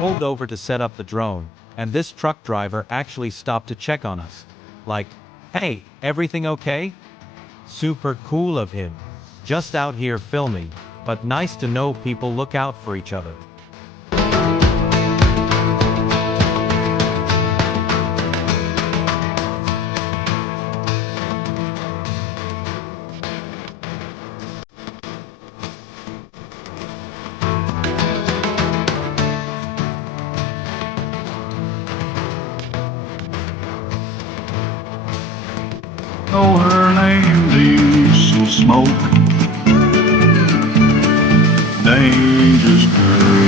pulled over to set up the drone, and this truck driver actually stopped to check on us. Like, hey, everything okay? Super cool of him. Just out here filming, but nice to know people look out for each other. Oh, her name is Smoke. Dangerous girl.